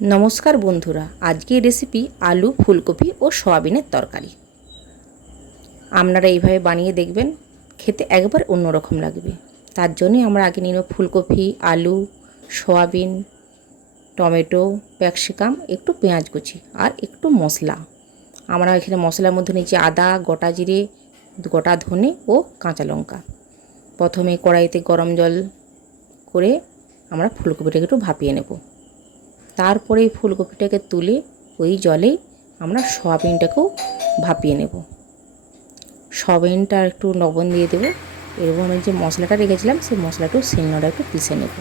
নমস্কার বন্ধুরা, আজকের রেসিপি আলু ফুলকপি ও সয়াবিনের তরকারি। আপনারা এইভাবে বানিয়ে দেখবেন, খেতে একবার অন্যরকম লাগবে। তার জন্যই আমরা আগে নিয়ে নেব ফুলকপি, আলু, সয়াবিন, টমেটো, ক্যাপসিকাম, একটু পেঁয়াজ কুচি আর একটু মশলা। আমরা এখানে মশলার মধ্যে নিয়েছি আদা, গোটা জিরে, গোটা ধনে ও কাঁচা লঙ্কা। প্রথমে কড়াইতে গরম জল করে আমরা ফুলকপিটাকে একটু ভাপিয়ে নেব। তারপরে ফুলকপিটাকে তুলে ওই জলেই আমরা সয়াবিনটাকেও ভাপিয়ে নেব। সয়াবিনটা একটু লবণ দিয়ে দেবো এবং যে মশলাটা রেখেছিলাম সেই মশলাটাও শিলনোড়ায় একটু পিষে নেব।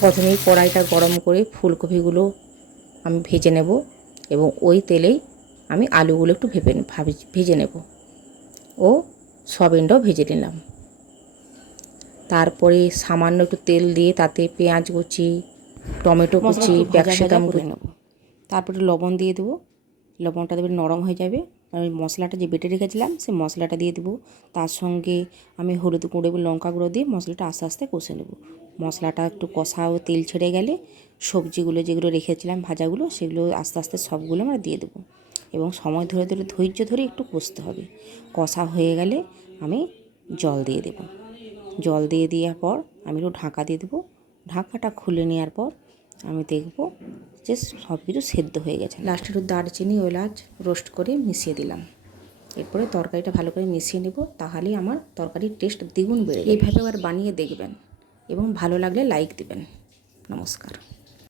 প্রথমেই কড়াইটা গরম করে ফুলকপিগুলো আমি ভেজে নেব এবং ওই তেলেই আমি আলুগুলো একটু ভেজে নেব ও সয়াবিনটাও ভেজে নিলাম। তারপরে সামান্য একটু তেল দিয়ে তাতে পেঁয়াজ কুচি, টমেটো কুচি, ক্যাপসিকাম করে নেব। তারপরে লবণ দিয়ে দেবো। লবণটা দেবে নরম হয়ে যাবে। আমি মশলাটা যে বেটে রেখেছিলাম সেই মশলাটা দিয়ে দেবো। তার সঙ্গে আমি হলুদ গুঁড়ো এবং লঙ্কা গুঁড়ো দিয়ে মশলাটা আস্তে আস্তে কষে নেব। মশলাটা একটু কষা ও তেল ছেড়ে গেলে সবজিগুলো যেগুলো রেখেছিলাম ভাজাগুলো সেগুলো আস্তে আস্তে সবগুলো আমরা দিয়ে দেবো এবং সময় ধরে ধরে ধৈর্য ধরে একটু কষতে হবে। কষা হয়ে গেলে আমি জল দিয়ে দেবো। জল দিয়ে দেওয়ার পর আমি একটু ঢাকা দিয়ে দেবো। ঢাকাটা খুলে নেওয়ার পর আমি দেখব যে সব কিছু সেদ্ধ হয়ে গেছে। লাস্টে একটু দারচিনি ও এলাচ রোস্ট করে মিশিয়ে দিলাম। এরপরে তরকারিটা ভালো করে মিশিয়ে নেব, তাহলেই আমার তরকারির টেস্ট দ্বিগুণ বেড়ে যাবে। এইভাবে আবার বানিয়ে দেখবেন এবং ভালো লাগলে লাইক দিবেন। নমস্কার।